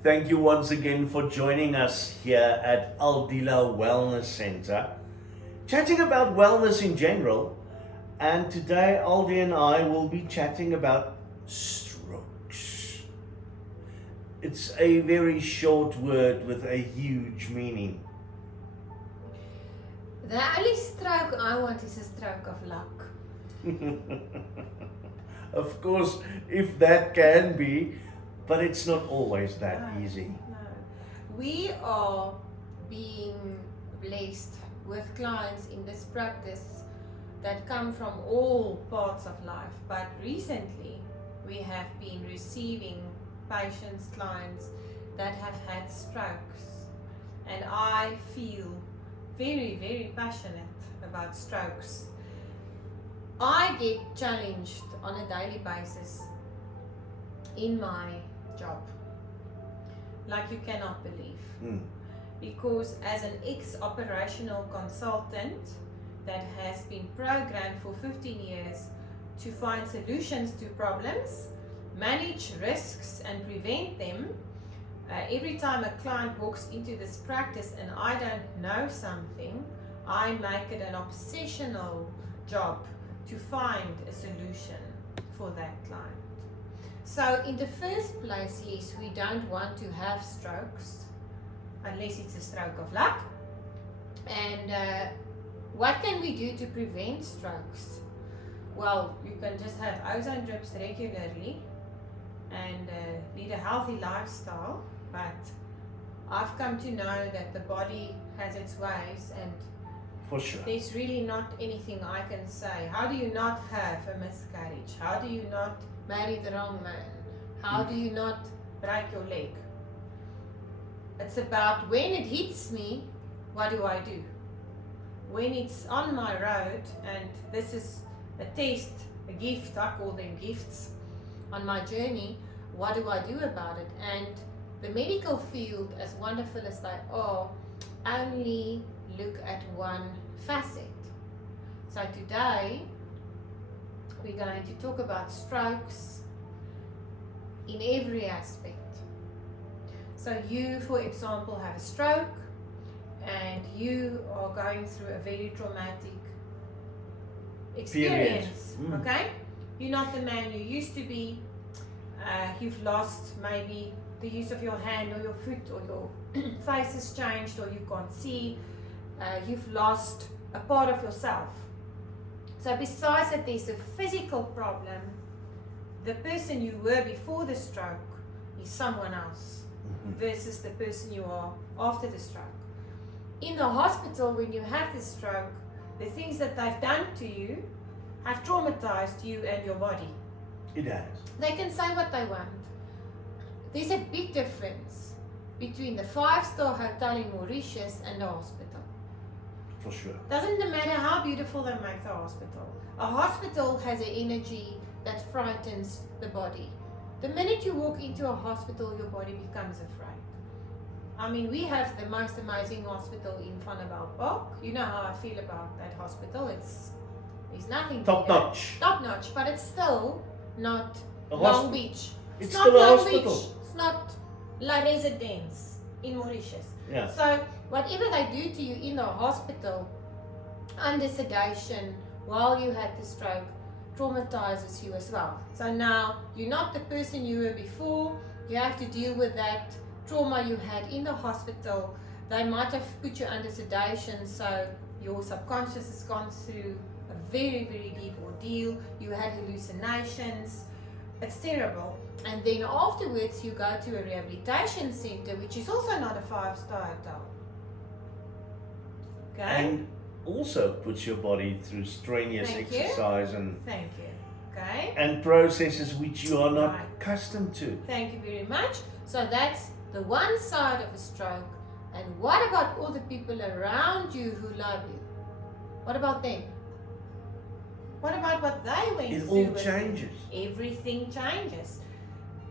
Thank you once again for joining us here at Aldila Wellness Center, chatting about wellness in general. And today, Aldi and I will be chatting about strokes. It's a very short word with a huge meaning. The only stroke I want is a stroke of luck. Of course, if that can be, but it's not always that easy. No. We are being blessed with clients in this practice that come from all parts of life. But recently, we have been receiving patients, clients that have had strokes. And I feel very, very passionate about strokes. I get challenged on a daily basis in my job, like you cannot believe. Because as an ex-operational consultant that has been programmed for 15 years to find solutions to problems, manage risks and prevent them, every time a client walks into this practice and I don't know something, I make it an obsessional job to find a solution for that client. So in the first place, yes, we don't want to have strokes unless it's a stroke of luck. And what can we do to prevent strokes? Well, you can just have ozone drips regularly and lead a healthy lifestyle. But I've come to know that the body has its ways, and For sure. there's really not anything I can say. How do you not have a miscarriage? How do you not marry the wrong man? How do you not break your leg? It's about when it hits me, what do I do? When it's on my road, and this is a test, a gift, I call them gifts, on my journey, what do I do about it? And the medical field, as wonderful as they are, only look at one facet. So today we're going to talk about strokes in every aspect. So you, for example, have a stroke and you are going through a very traumatic experience. Okay? You're not the man you used to be. You've lost maybe the use of your hand or your foot, or your face has changed, or you can't see. You've lost a part of yourself. So besides that there's a physical problem, the person you were before the stroke is someone else versus the person you are after the stroke. In the hospital, when you have the stroke, the things that they've done to you have traumatized you and your body. It has. They can say what they want. There's a big difference between the 5-star hotel in Mauritius and the hospital. For sure. Doesn't matter how beautiful they make the hospital. A hospital has an energy that frightens the body. The minute you walk into a hospital, your body becomes afraid. I mean, we have the most amazing hospital in Vanderbilt Park. You know how I feel about that hospital. There's nothing Top there. notch. Top notch, but it's still not A Long hospital. Beach. It's not still a Long hospital. Beach. It's not La Residence in Mauritius. Yeah. So whatever they do to you in the hospital, under sedation, while you had the stroke, traumatizes you as well. So now you're not the person you were before. You have to deal with that trauma you had in the hospital. They might have put you under sedation, so your subconscious has gone through a very, very deep ordeal. You had hallucinations. It's terrible. And then afterwards you go to a rehabilitation center, which is also not a 5-star hotel. Okay? And also puts your body through strenuous Thank you. exercise and Thank you. Okay? and processes which you are not Right. accustomed to. Thank you very much. So that's the one side of a stroke. And what about all the people around you who love you? What about them? What about what they went It through? all with changes. you? Everything changes.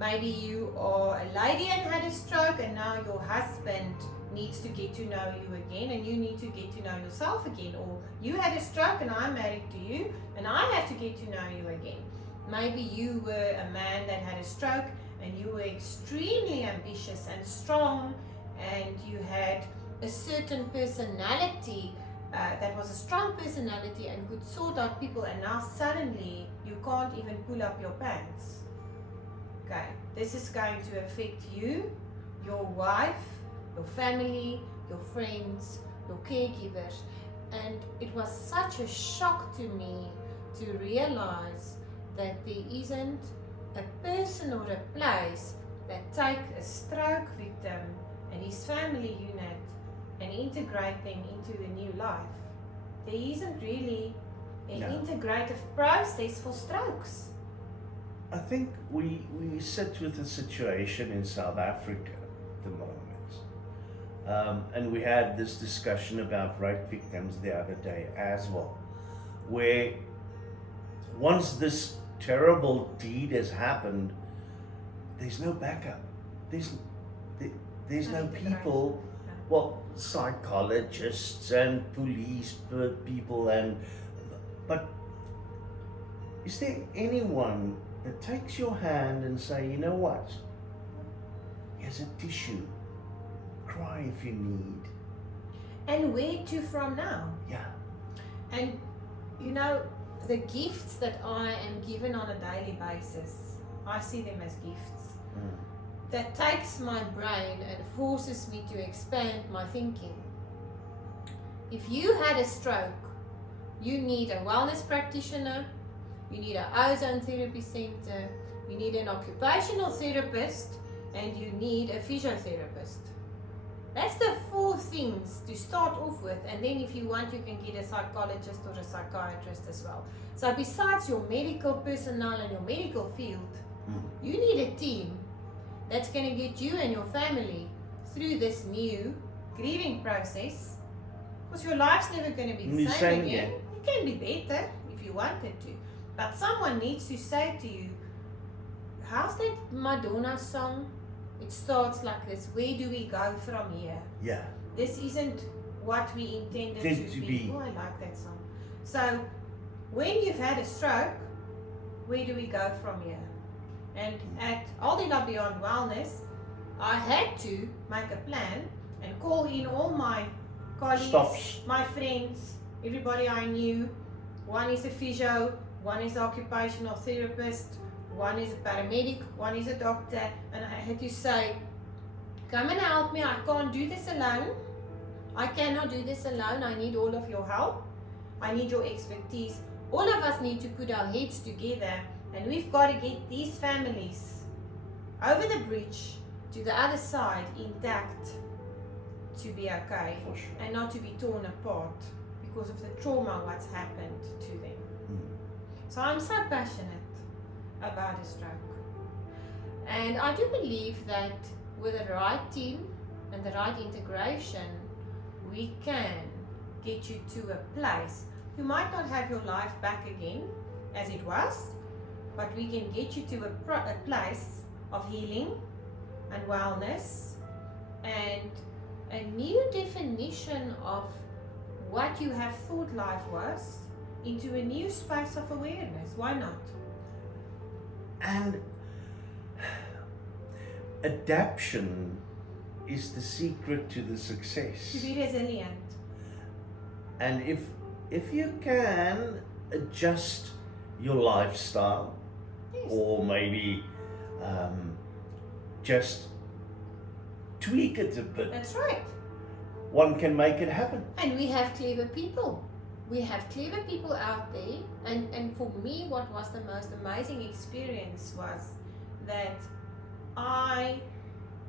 Maybe you are a lady and had a stroke, and now your husband needs to get to know you again, and you need to get to know yourself again. Or you had a stroke and I'm married to you, and I have to get to know you again. Maybe you were a man that had a stroke and you were extremely ambitious and strong, and you had a certain personality that was a strong personality and could sort out people, and now suddenly you can't even pull up your pants. Okay, this is going to affect you, your wife, your family, your friends, your caregivers. And it was such a shock to me to realize that there isn't a person or a place that take a stroke victim and his family unit and integrate them into a new life. There isn't really an integrative process for strokes. I think we sit with a situation in South Africa at the moment. And we had this discussion about rape victims the other day as well, where once this terrible deed has happened, there's no backup. There's no people, well, psychologists and police people, but is there anyone that takes your hand and say, you know what, here's a tissue, cry if you need. And where to from now? Yeah. And you know, the gifts that I am given on a daily basis, I see them as gifts. That takes my brain and forces me to expand my thinking. If you had a stroke, you need a wellness practitioner, you need an ozone therapy center, you need an occupational therapist, and you need a physiotherapist. That's the 4 things to start off with, and then if you want, you can get a psychologist or a psychiatrist as well. So besides your medical personnel and your medical field, you need a team that's going to get you and your family through this new grieving process, because your life's never going to be the same again. It can be better if you wanted to, but someone needs to say to you, how's that Madonna song? It starts like this, where do we go from here? Yeah. This isn't what we intended to be. Oh, I like that song. So when you've had a stroke, where do we go from here? And at Aldila Beyond Wellness, I had to make a plan and call in all my colleagues, my friends, everybody I knew. One is a physio, one is an occupational therapist, one is a paramedic, one is a doctor, and I had to say, come and help me, I can't do this alone. I cannot do this alone, I need all of your help. I need your expertise. All of us need to put our heads together, and we've got to get these families over the bridge to the other side intact to be okay, and not to be torn apart because of the trauma what's happened to them. So I'm so passionate about a stroke, and I do believe that with the right team and the right integration, we can get you to a place. You might not have your life back again as it was, but we can get you to a place of healing and wellness and a new definition of what you have thought life was into a new space of awareness. Why not? And adaptation is the secret to the success. To be resilient. And if you can adjust your lifestyle, Yes. or maybe just tweak it a bit, That's right. one can make it happen. And we have clever people. We have clever people out there. And for me, what was the most amazing experience was that I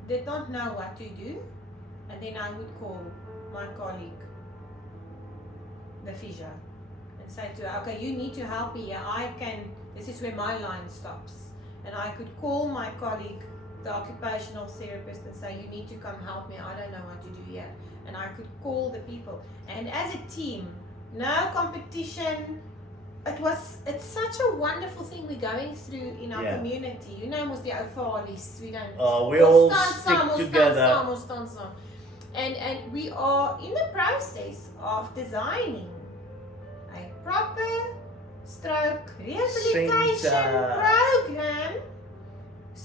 did not know what to do. And then I would call my colleague, the physio, and say to her, okay, you need to help me here. This is where my line stops. And I could call my colleague, the occupational therapist, and say, you need to come help me. I don't know what to do here. And I could call the people. And as a team, no competition. It's such a wonderful thing we're going through in our community. You know, mos die ou faalies, we don't. We all stick together. And we are in the process of designing a proper stroke rehabilitation program,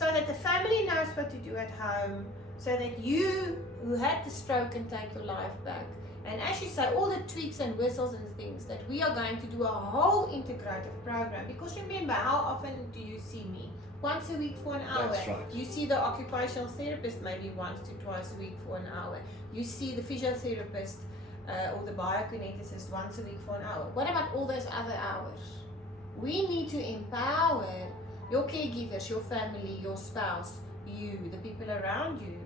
so that the family knows what to do at home, so that you who had the stroke can take your life back. And as you say, all the tweaks and whistles and things, that we are going to do a whole integrative program. Because remember, how often do you see me? Once a week for an hour. That's right. You see the occupational therapist maybe once to twice a week for an hour. You see the physiotherapist or the biokineticist once a week for an hour. What about all those other hours? We need to empower your caregivers, your family, your spouse, you, the people around you,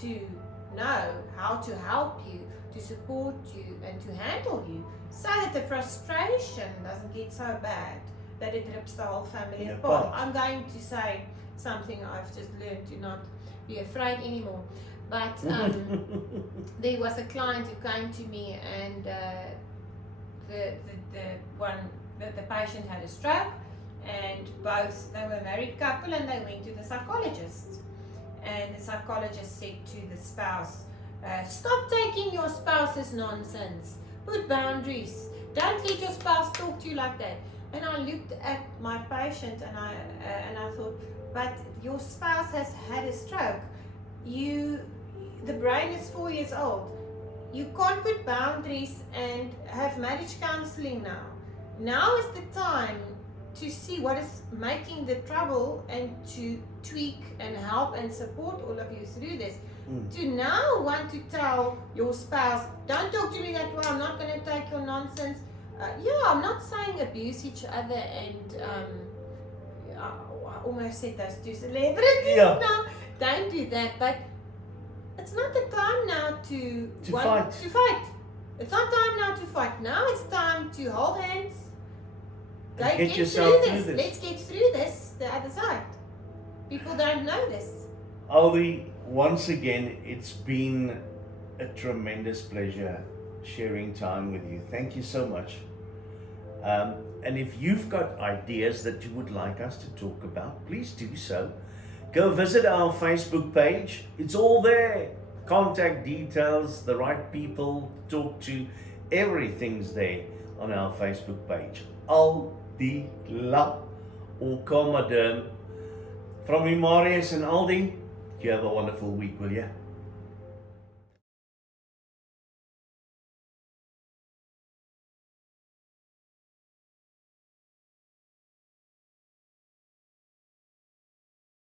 to know how to help you, to support you, and to handle you, so that the frustration doesn't get so bad that it rips the whole family apart. I'm going to say something I've just learned to not be afraid anymore. But there was a client who came to me, and the patient had a stroke, and they were a married couple, and they went to the psychologist. And the psychologist said to the spouse, stop taking your spouse's nonsense. Put boundaries. Don't let your spouse talk to you like that. And I looked at my patient and I thought, but your spouse has had a stroke. The brain is 4 years old. You can't put boundaries and have marriage counseling now. Now is the time to see what is making the trouble and to tweak and help and support all of you through this. To now want to tell your spouse, don't talk to me that way, I'm not going to take your nonsense. I'm not saying abuse each other, and I almost said those two celebrities now. Don't do that, but it's not the time now to fight. It's not time now to fight. Now it's time to hold hands. Get yourself through this. Let's get through this, the other side. People don't know this. Aldi, once again, it's been a tremendous pleasure sharing time with you. Thank you so much. And if you've got ideas that you would like us to talk about, please do so. Go visit our Facebook page. It's all there. Contact details, the right people to talk to, everything's there on our Facebook page. Aldila or Comadern. From me, Marius and Aldi, you have a wonderful week, will you?